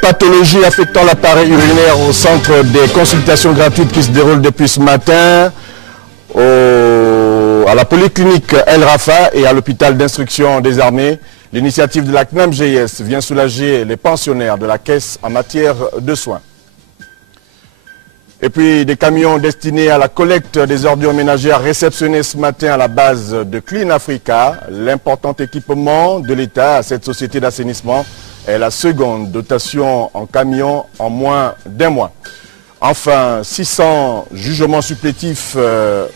pathologies affectant l'appareil urinaire au centre des consultations gratuites qui se déroule depuis ce matin à la polyclinique El Rafa et à l'hôpital d'instruction des armées. L'initiative de la CNAMGS vient soulager les pensionnaires de la caisse en matière de soins. Et puis des camions destinés à la collecte des ordures ménagères réceptionnés ce matin à la base de Clean Africa. L'important équipement de l'État à cette société d'assainissement est la seconde dotation en camions en moins d'un mois. Enfin, 600 jugements supplétifs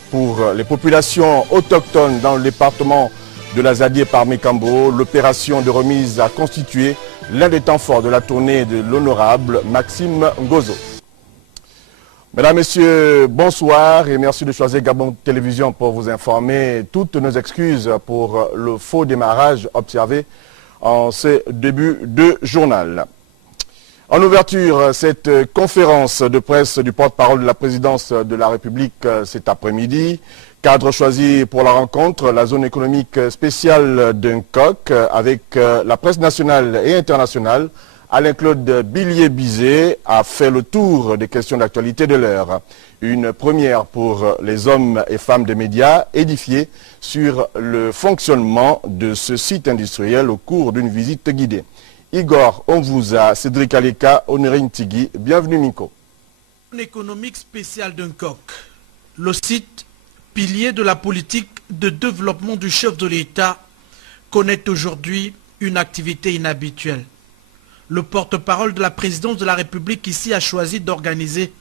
pour les populations autochtones dans le département de la Zadie par Mekambo. L'opération de remise a constitué l'un des temps forts de la tournée de l'honorable Maxime Ngozo. Mesdames, Messieurs, bonsoir et merci de choisir Gabon Télévision pour vous informer. Toutes nos excuses pour le faux démarrage observé en ce début de journal. En ouverture, cette conférence de presse du porte-parole de la présidence de la République cet après-midi. Cadre choisi pour la rencontre, la zone économique spéciale d'Uncock avec la presse nationale et internationale. Alain-Claude Billier-Bizet a fait le tour des questions d'actualité de l'heure. Une première pour les hommes et femmes des médias édifiés sur le fonctionnement de ce site industriel au cours d'une visite guidée. Igor Onvouza, Cédric Aleka, Honorine Tigui, bienvenue Miko. Économique spéciale d'Uncock. Le site, pilier de la politique de développement du chef de l'État, connaît aujourd'hui une activité inhabituelle. Le porte-parole de la présidence de la République ici a choisi d'organiser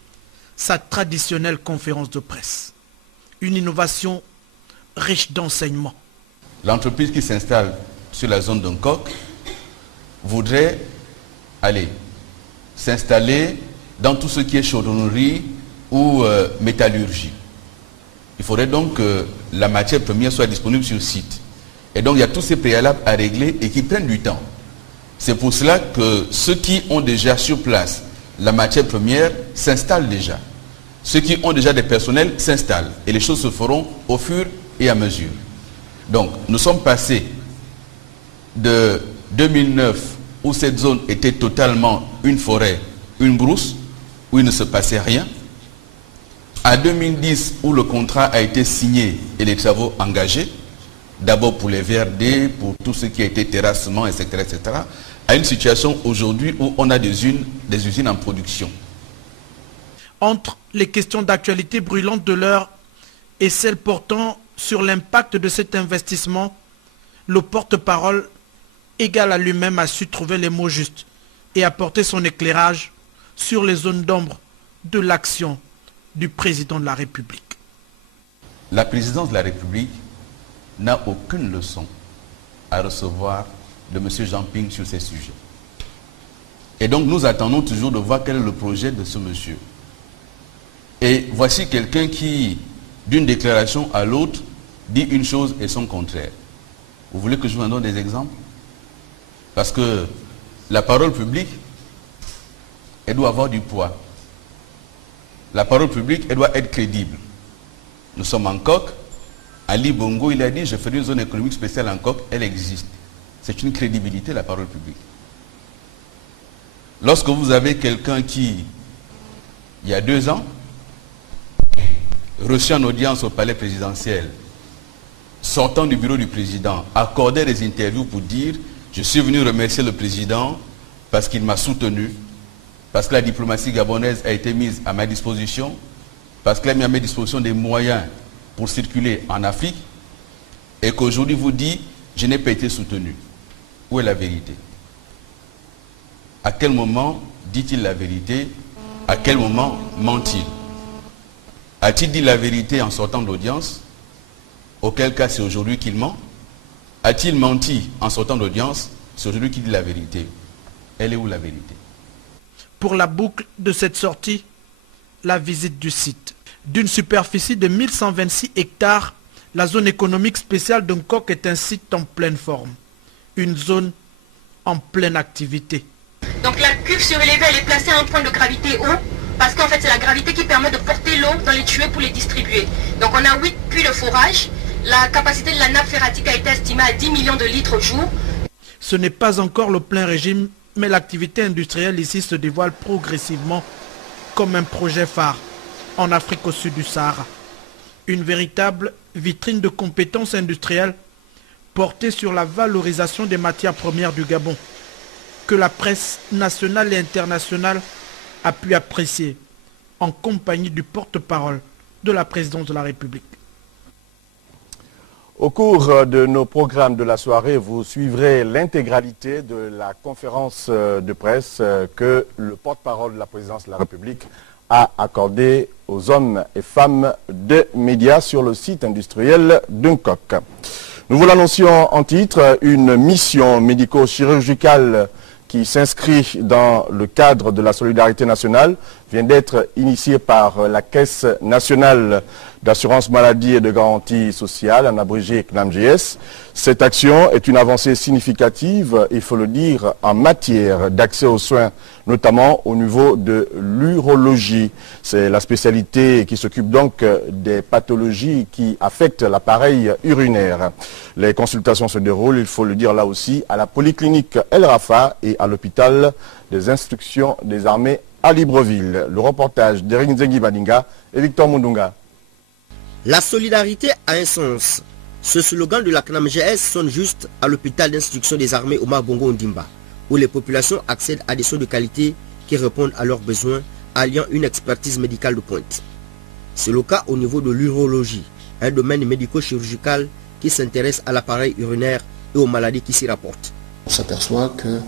sa traditionnelle conférence de presse. Une innovation riche d'enseignements. L'entreprise qui s'installe sur la zone d'Uncock voudrait s'installer dans tout ce qui est chaudronnerie ou métallurgie. Il faudrait donc que la matière première soit disponible sur le site. Et donc il y a tous ces préalables à régler et qui prennent du temps. C'est pour cela que ceux qui ont déjà sur place la matière première s'installent déjà. Ceux qui ont déjà des personnels s'installent. Et les choses se feront au fur et à mesure. Donc nous sommes passés de 2009 où cette zone était totalement une forêt, une brousse, où il ne se passait rien, à 2010 où le contrat a été signé et les travaux engagés, d'abord pour les VRD, pour tout ce qui a été terrassement, etc., etc., à une situation aujourd'hui où on a des usines en production. Entre les questions d'actualité brûlantes de l'heure et celles portant sur l'impact de cet investissement, le porte-parole égal à lui-même a su trouver les mots justes et apporter son éclairage sur les zones d'ombre de l'action du président de la République. La présidence de la République n'a aucune leçon à recevoir de M. Jean Ping sur ces sujets. Et donc nous attendons toujours de voir quel est le projet de ce monsieur. Et voici quelqu'un qui, d'une déclaration à l'autre, dit une chose et son contraire. Vous voulez que je vous en donne des exemples? Parce que la parole publique, elle doit avoir du poids. La parole publique, elle doit être crédible. Nous sommes en Coq. Ali Bongo, il a dit, je ferai une zone économique spéciale en Coq, elle existe. C'est une crédibilité, la parole publique. Lorsque vous avez quelqu'un qui, il y a 2 ans, reçu en audience au palais présidentiel, sortant du bureau du président, accordait des interviews pour dire « Je suis venu remercier le président parce qu'il m'a soutenu, parce que la diplomatie gabonaise a été mise à ma disposition, parce qu'elle a mis à ma disposition des moyens pour circuler en Afrique, et qu'aujourd'hui vous dit « Je n'ai pas été soutenu ». Où est la vérité? À quel moment dit-il la vérité? À quel moment ment-il? A-t-il dit la vérité en sortant de l'audience? Auquel cas c'est aujourd'hui qu'il ment? A-t-il menti en sortant de l'audience? C'est aujourd'hui qu'il dit la vérité. Elle est où la vérité? Pour la boucle de cette sortie, la visite du site. D'une superficie de 1126 hectares, la zone économique spéciale d'Uncock est un site en pleine forme. Une zone en pleine activité. Donc la cuve surélevée, elle est placée à un point de gravité haut, parce qu'en fait c'est la gravité qui permet de porter l'eau dans les tuyaux pour les distribuer. Donc on a 8 puits de forage. La capacité de la nappe phréatique a été estimée à 10 millions de litres au jour. Ce n'est pas encore le plein régime mais l'activité industrielle ici se dévoile progressivement comme un projet phare en Afrique au sud du Sahara. Une véritable vitrine de compétences industrielles portée sur la valorisation des matières premières du Gabon, que la presse nationale et internationale a pu apprécier en compagnie du porte-parole de la présidence de la République. Au cours de nos programmes de la soirée, vous suivrez l'intégralité de la conférence de presse que le porte-parole de la présidence de la République a accordée aux hommes et femmes de médias sur le site industriel d'Uncock. Nous vous l'annoncions en titre, une mission médico-chirurgicale qui s'inscrit dans le cadre de la solidarité nationale vient d'être initiée par la Caisse nationale d'assurance maladie et de garantie sociale, en abrégé CNAMGS. Cette action est une avancée significative, il faut le dire, en matière d'accès aux soins, notamment au niveau de l'urologie. C'est la spécialité qui s'occupe donc des pathologies qui affectent l'appareil urinaire. Les consultations se déroulent, il faut le dire là aussi, à la polyclinique El Rafa et à l'hôpital des instructions des armées à Libreville. Le reportage d'Eric Nzengi Badinga et Victor Mundunga. La solidarité a un sens. Ce slogan de la CNAMGS sonne juste à l'hôpital d'instruction des armées Omar Bongo Ondimba, où les populations accèdent à des soins de qualité qui répondent à leurs besoins, alliant une expertise médicale de pointe. C'est le cas au niveau de l'urologie, un domaine médico-chirurgical qui s'intéresse à l'appareil urinaire et aux maladies qui s'y rapportent. On s'aperçoit que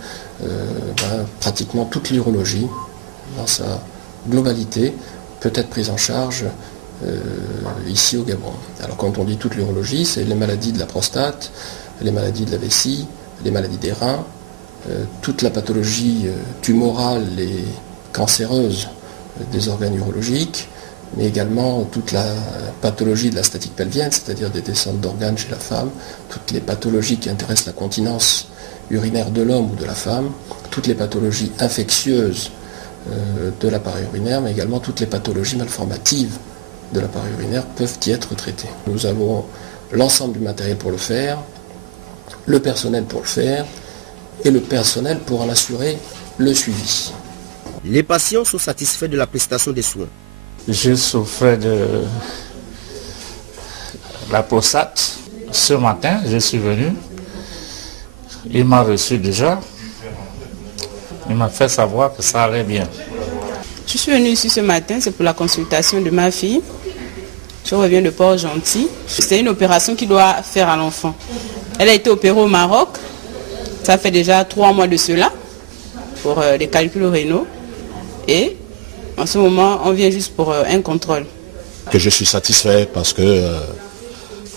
pratiquement toute l'urologie, dans sa globalité, peut être prise en charge ici au Gabon. Alors quand on dit toute l'urologie, c'est les maladies de la prostate, les maladies de la vessie, les maladies des reins, toute la pathologie tumorale et cancéreuse des organes urologiques, mais également toute la pathologie de la statique pelvienne, c'est-à-dire des descentes d'organes chez la femme, toutes les pathologies qui intéressent la continence urinaire de l'homme ou de la femme, toutes les pathologies infectieuses de l'appareil urinaire, mais également toutes les pathologies malformatives de l'appareil urinaire peuvent y être traitées. Nous avons l'ensemble du matériel pour le faire, le personnel pour le faire et le personnel pour en assurer le suivi. Les patients sont satisfaits de la prestation des soins. Je souffrais de la prostate. Ce matin, je suis venu. Il m'a reçu déjà. Il m'a fait savoir que ça allait bien. Je suis venue ici ce matin, c'est pour la consultation de ma fille. Je reviens de Port-Gentil. C'est une opération qu'il doit faire à l'enfant. Elle a été opérée au Maroc. Ça fait déjà 3 mois de cela, pour les calculs rénaux. Et en ce moment, on vient juste pour un contrôle. Que je suis satisfait parce que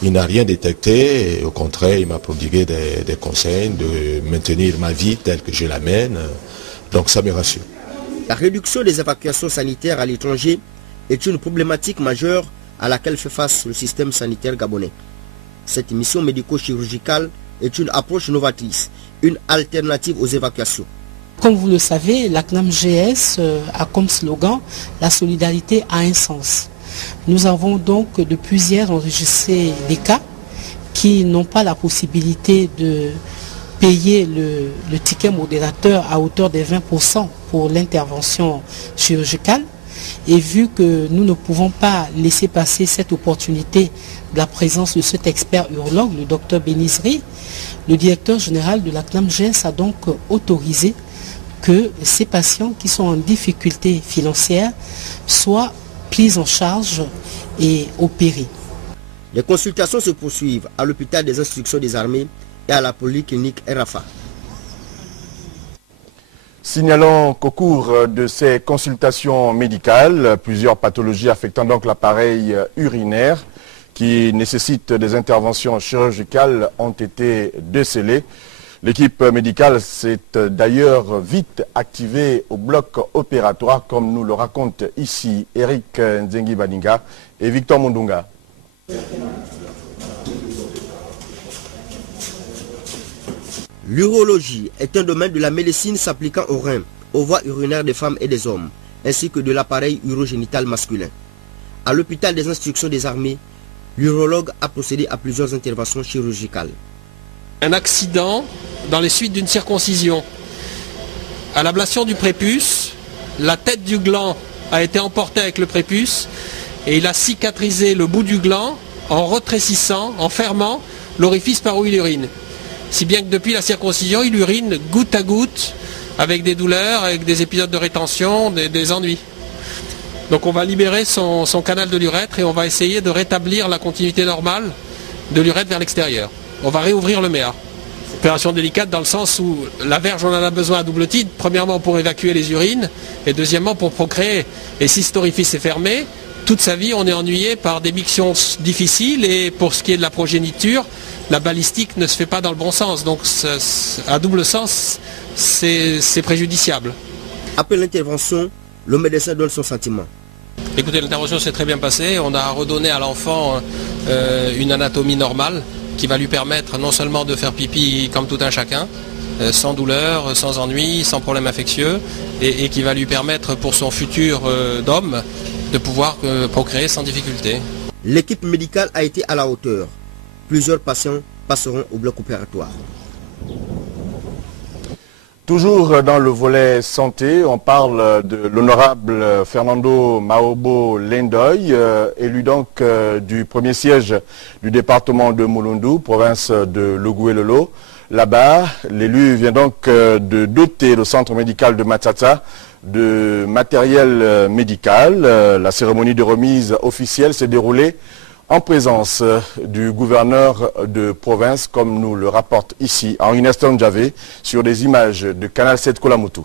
il n'a rien détecté. Et au contraire, il m'a prodigué des conseils de maintenir ma vie telle que je la mène. Donc ça me rassure. La réduction des évacuations sanitaires à l'étranger est une problématique majeure à laquelle fait face le système sanitaire gabonais. Cette mission médico-chirurgicale est une approche novatrice, une alternative aux évacuations. Comme vous le savez, la CNAMGS a comme slogan « La solidarité a un sens ». Nous avons donc depuis hier enregistré des cas qui n'ont pas la possibilité de payer le ticket modérateur à hauteur de 20% pour l'intervention chirurgicale. Et vu que nous ne pouvons pas laisser passer cette opportunité de la présence de cet expert urologue, le docteur Benizri, le directeur général de la CNAMGS a donc autorisé que ces patients qui sont en difficulté financière soient pris en charge et opérés. Les consultations se poursuivent à l'hôpital des instructions des armées et à la polyclinique El Rafa. Signalons qu'au cours de ces consultations médicales, plusieurs pathologies affectant donc l'appareil urinaire qui nécessitent des interventions chirurgicales ont été décelées. L'équipe médicale s'est d'ailleurs vite activée au bloc opératoire, comme nous le racontent ici Eric Nzengi Badinga et Victor Mundunga. L'urologie est un domaine de la médecine s'appliquant aux reins, aux voies urinaires des femmes et des hommes, ainsi que de l'appareil urogénital masculin. À l'hôpital des instructions des armées, l'urologue a procédé à plusieurs interventions chirurgicales. Un accident dans les suites d'une circoncision. À l'ablation du prépuce, la tête du gland a été emportée avec le prépuce et il a cicatrisé le bout du gland en retrécissant, en fermant l'orifice par où il urine. Si bien que depuis la circoncision, il urine goutte à goutte avec des douleurs, avec des épisodes de rétention, des ennuis. Donc on va libérer son canal de l'urètre et on va essayer de rétablir la continuité normale de l'urètre vers l'extérieur. On va réouvrir le méa. Opération délicate dans le sens où la verge, on en a besoin à double titre. Premièrement pour évacuer les urines et deuxièmement pour procréer. Et si cet orifice est fermé, toute sa vie on est ennuyé par des mictions difficiles et pour ce qui est de la progéniture, la balistique ne se fait pas dans le bon sens. Donc à double sens, c'est préjudiciable. Après l'intervention, le médecin donne son sentiment. Écoutez, l'intervention s'est très bien passée. On a redonné à l'enfant une anatomie normale qui va lui permettre non seulement de faire pipi comme tout un chacun, sans douleur, sans ennui, sans problème infectieux, et qui va lui permettre pour son futur d'homme de pouvoir procréer sans difficulté. L'équipe médicale a été à la hauteur. Plusieurs patients passeront au bloc opératoire. Toujours dans le volet santé, on parle de l'honorable Fernando Maobo Lendoy, élu donc du premier siège du département de Mulundu, province de Logoué-Lolo. Là-bas, l'élu vient donc de doter le centre médical de Matata de matériel médical. La cérémonie de remise officielle s'est déroulée en présence du gouverneur de province, comme nous le rapporte ici Henri Nestor Ndjavé sur des images de Canal 7 Kolamutu.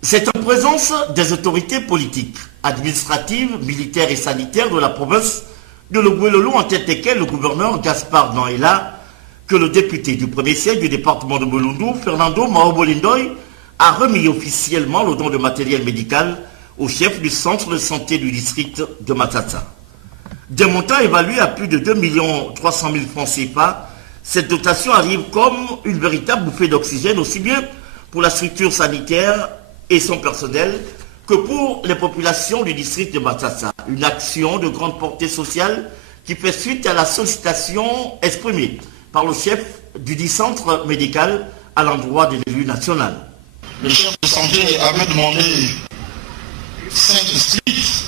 C'est en présence des autorités politiques, administratives, militaires et sanitaires de la province de Logoué-Lolo, en tête desquelles le gouverneur Gaspard Nanhela, que le député du premier siège du département de Mulundu, Fernando Maobo Lendoy, a remis officiellement le don de matériel médical au chef du centre de santé du district de Matata. Des montants évalués à plus de 2 300 000 francs CFA, cette dotation arrive comme une véritable bouffée d'oxygène, aussi bien pour la structure sanitaire et son personnel que pour les populations du district de Matata. Une action de grande portée sociale qui fait suite à la sollicitation exprimée par le chef du dit centre médical à l'endroit de l'élu national. Le chef de santé avait demandé 5 splits,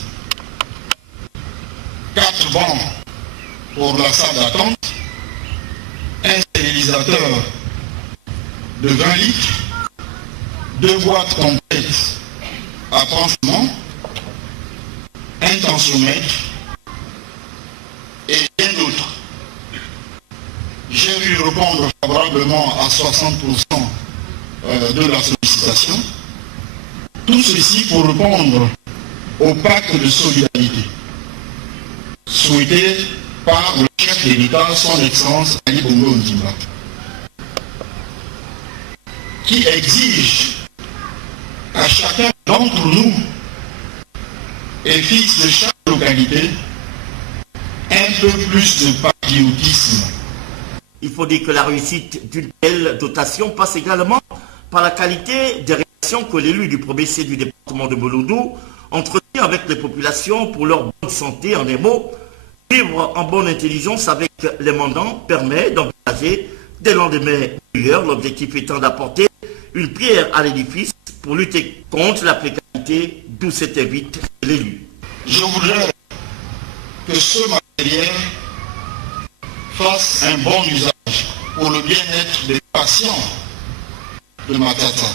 4 bancs pour la salle d'attente, un stérilisateur de 20 litres, 2 boîtes complètes à pansement, un tensiomètre et bien d'autres. J'ai vu répondre favorablement à 60% de la sollicitation. Tout ceci pour répondre au pacte de solidarité souhaité par le chef de l'État, son Excellence Ali Bongo Ondimba, qui exige à chacun d'entre nous et fixe de chaque localité un peu plus de patriotisme. Il faut dire que la réussite d'une telle dotation passe également par la qualité des relations que l'élu du premier siège du département de Mulundu entretient avec les populations pour leur bonne santé. En des mots, vivre en bonne intelligence avec les mandants permet d'envisager des lendemains meilleurs, l'objectif étant d'apporter une pierre à l'édifice pour lutter contre la précarité, d'où s'est invite l'élu. Je voudrais que ce matériel fasse un bon usage pour le bien-être des patients de Matata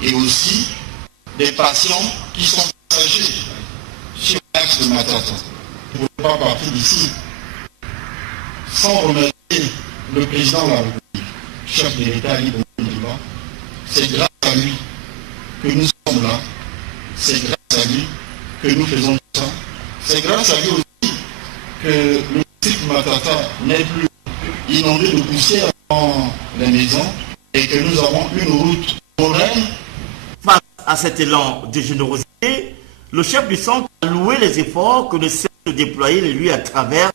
et aussi des patients qui sont passagers sur l'axe de Matata. Je ne peux pas partir d'ici sans remercier le président de la République, chef de l'État Ali Bongo Ondimba. C'est grâce à lui que nous sommes là, c'est grâce à lui que nous faisons tout ça, c'est grâce à lui aussi que le district de Matata n'est plus inondé de poussière dans les maisons et que nous avons une route moderne. Face à cet élan de générosité, le chef du centre a loué les efforts que ne cesse de déployer l'élu à travers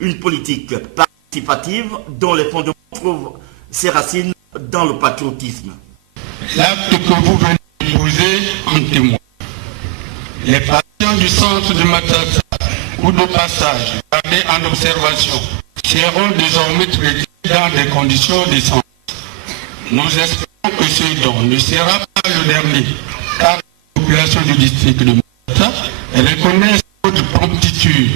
une politique participative dont les fondements trouvent ses racines dans le patriotisme. L'acte que vous venez de poser en témoin. Les patients du centre de Matata ou de passage gardés en observation seront désormais traités dans des conditions décentes. Nous espérons que ce don ne sera pas le dernier, car la population du district de Matata reconnaît votre promptitude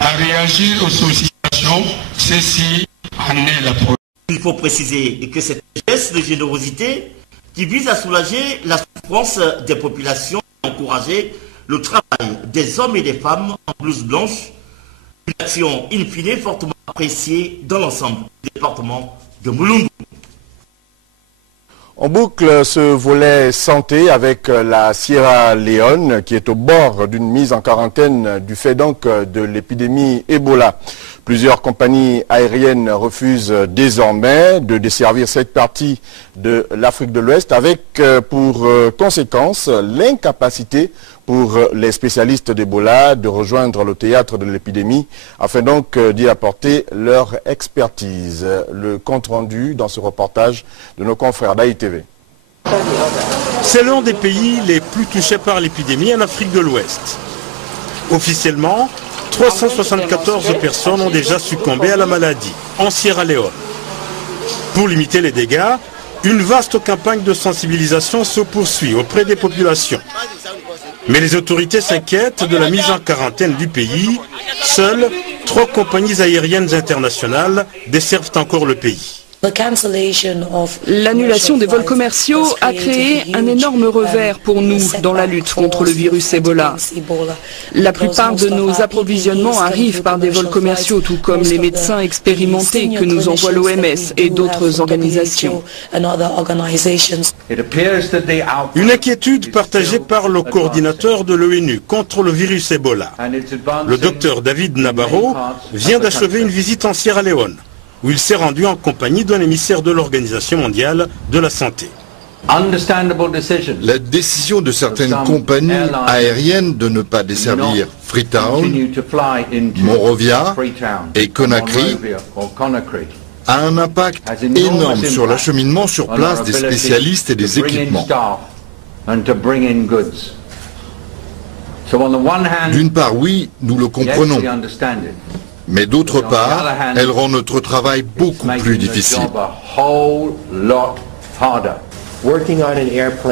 à réagir aux sollicitations. Ceci en est la preuve. Il faut préciser que cette geste de générosité qui vise à soulager la souffrance des populations et encourager le travail des hommes et des femmes en blouse blanche, une action in fine fortement appréciée dans l'ensemble du département de Mulungu. On boucle ce volet santé avec la Sierra Leone qui est au bord d'une mise en quarantaine du fait donc de l'épidémie Ebola. Plusieurs compagnies aériennes refusent désormais de desservir cette partie de l'Afrique de l'Ouest avec pour conséquence l'incapacité pour les spécialistes d'Ebola de rejoindre le théâtre de l'épidémie afin donc d'y apporter leur expertise. Le compte rendu dans ce reportage de nos confrères d'AITV. C'est l'un des pays les plus touchés par l'épidémie en Afrique de l'Ouest. Officiellement, 374 personnes ont déjà succombé à la maladie en Sierra Leone. Pour limiter les dégâts, une vaste campagne de sensibilisation se poursuit auprès des populations. Mais les autorités s'inquiètent de la mise en quarantaine du pays. Seules 3 compagnies aériennes internationales desservent encore le pays. L'annulation des vols commerciaux a créé un énorme revers pour nous dans la lutte contre le virus Ebola. La plupart de nos approvisionnements arrivent par des vols commerciaux, tout comme les médecins expérimentés que nous envoie l'OMS et d'autres organisations. Une inquiétude partagée par le coordinateur de l'ONU contre le virus Ebola. Le docteur David Nabarro vient d'achever une visite en Sierra Leone, où il s'est rendu en compagnie d'un émissaire de l'Organisation mondiale de la santé. La décision de certaines compagnies aériennes de ne pas desservir Freetown, Monrovia et Conakry a un impact énorme sur l'acheminement sur place des spécialistes et des équipements. D'une part, oui, nous le comprenons. Mais d'autre part, elle rend notre travail beaucoup plus difficile.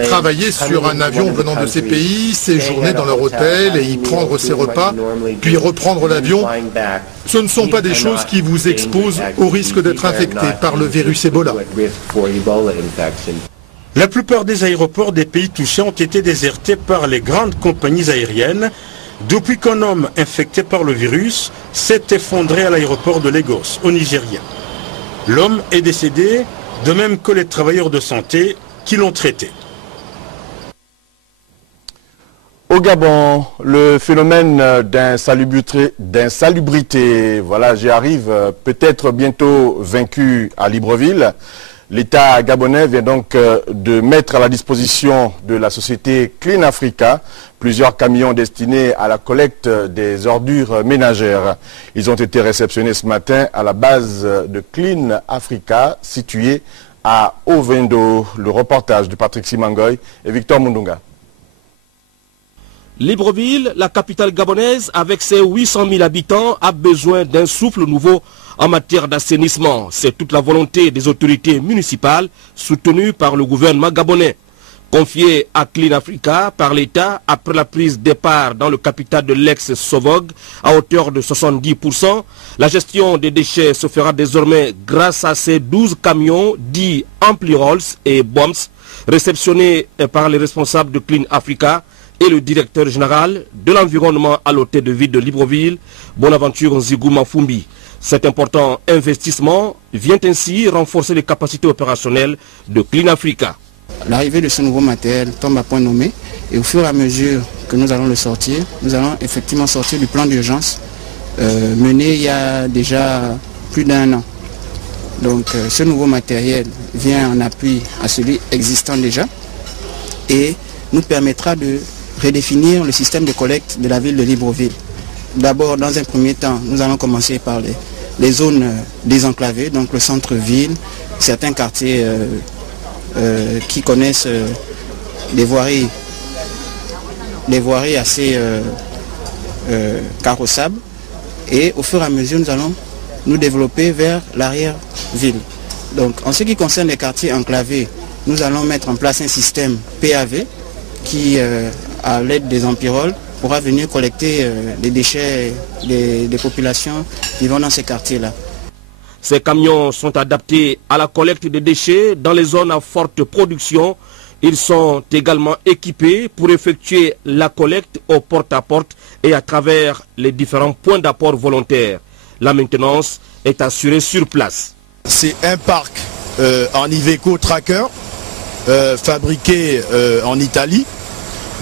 Travailler sur un avion venant de ces pays, séjourner dans leur hôtel et y prendre ses repas, puis reprendre l'avion, ce ne sont pas des choses qui vous exposent au risque d'être infecté par le virus Ebola. La plupart des aéroports des pays touchés ont été désertés par les grandes compagnies aériennes depuis qu'un homme infecté par le virus s'est effondré à l'aéroport de Lagos, au Nigeria. L'homme est décédé, de même que les travailleurs de santé qui l'ont traité. Au Gabon, le phénomène d'insalubrité, voilà, j'y arrive, peut-être bientôt vaincu à Libreville. L'État gabonais vient donc de mettre à la disposition de la société Clean Africa plusieurs camions destinés à la collecte des ordures ménagères. Ils ont été réceptionnés ce matin à la base de Clean Africa, située à Ovendo. Le reportage de Patrick Simangoy et Victor Mundunga. Libreville, la capitale gabonaise, avec ses 800 000 habitants, a besoin d'un souffle nouveau en matière d'assainissement. C'est toute la volonté des autorités municipales soutenues par le gouvernement gabonais. Confié à Clean Africa par l'État après la prise de départ dans le capital de l'ex-Sovog à hauteur de 70%, la gestion des déchets se fera désormais grâce à ces 12 camions dits Ampli-Rolls et Bombs réceptionnés par les responsables de Clean Africa et le directeur général de l'environnement à l'hôtel de ville de Libreville, Bonaventure Nzigou Mafumbi. Cet important investissement vient ainsi renforcer les capacités opérationnelles de Clean Africa. L'arrivée de ce nouveau matériel tombe à point nommé et au fur et à mesure que nous allons le sortir, nous allons effectivement sortir du plan d'urgence mené il y a déjà plus d'1 an. Donc ce nouveau matériel vient en appui à celui existant déjà et nous permettra de redéfinir le système de collecte de la ville de Libreville. D'abord, dans un premier temps, nous allons commencer par les zones désenclavées, donc le centre-ville, certains quartiers qui connaissent des voiries assez carrossables. Et au fur et à mesure, nous allons nous développer vers l'arrière-ville. Donc en ce qui concerne les quartiers enclavés, nous allons mettre en place un système PAV qui, à l'aide des amphiroles, pourra venir collecter les déchets des populations vivant dans ces quartiers-là. Ces camions sont adaptés à la collecte des déchets dans les zones à forte production. Ils sont également équipés pour effectuer la collecte au porte-à-porte et à travers les différents points d'apport volontaires. La maintenance est assurée sur place. C'est un parc en Iveco Tracker fabriqué en Italie,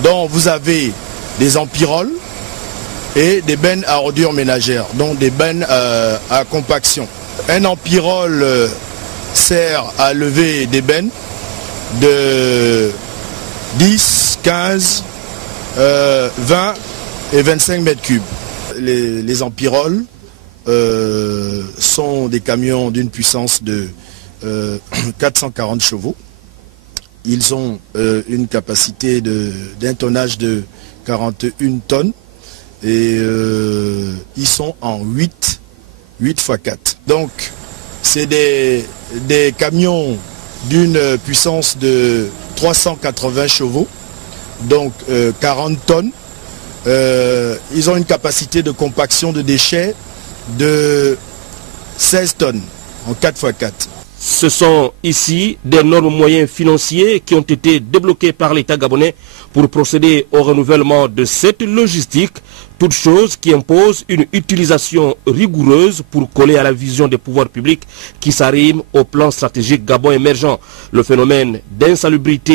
dont vous avez des amphiroles et des bennes à ordures ménagères, donc des bennes à compaction. Un amphirole sert à lever des bennes de 10, 15, 20 et 25 mètres cubes. Les amphiroles sont des camions d'une puissance de 440 chevaux. Ils ont une capacité d'un tonnage de 41 tonnes et ils sont en 8 x 4. Donc c'est des camions d'une puissance de 380 chevaux, donc 40 tonnes. Ils ont une capacité de compaction de déchets de 16 tonnes en 4 x 4. Ce sont ici d'énormes moyens financiers qui ont été débloqués par l'État gabonais pour procéder au renouvellement de cette logistique, toute chose qui impose une utilisation rigoureuse pour coller à la vision des pouvoirs publics qui s'arriment au plan stratégique Gabon émergent. Le phénomène d'insalubrité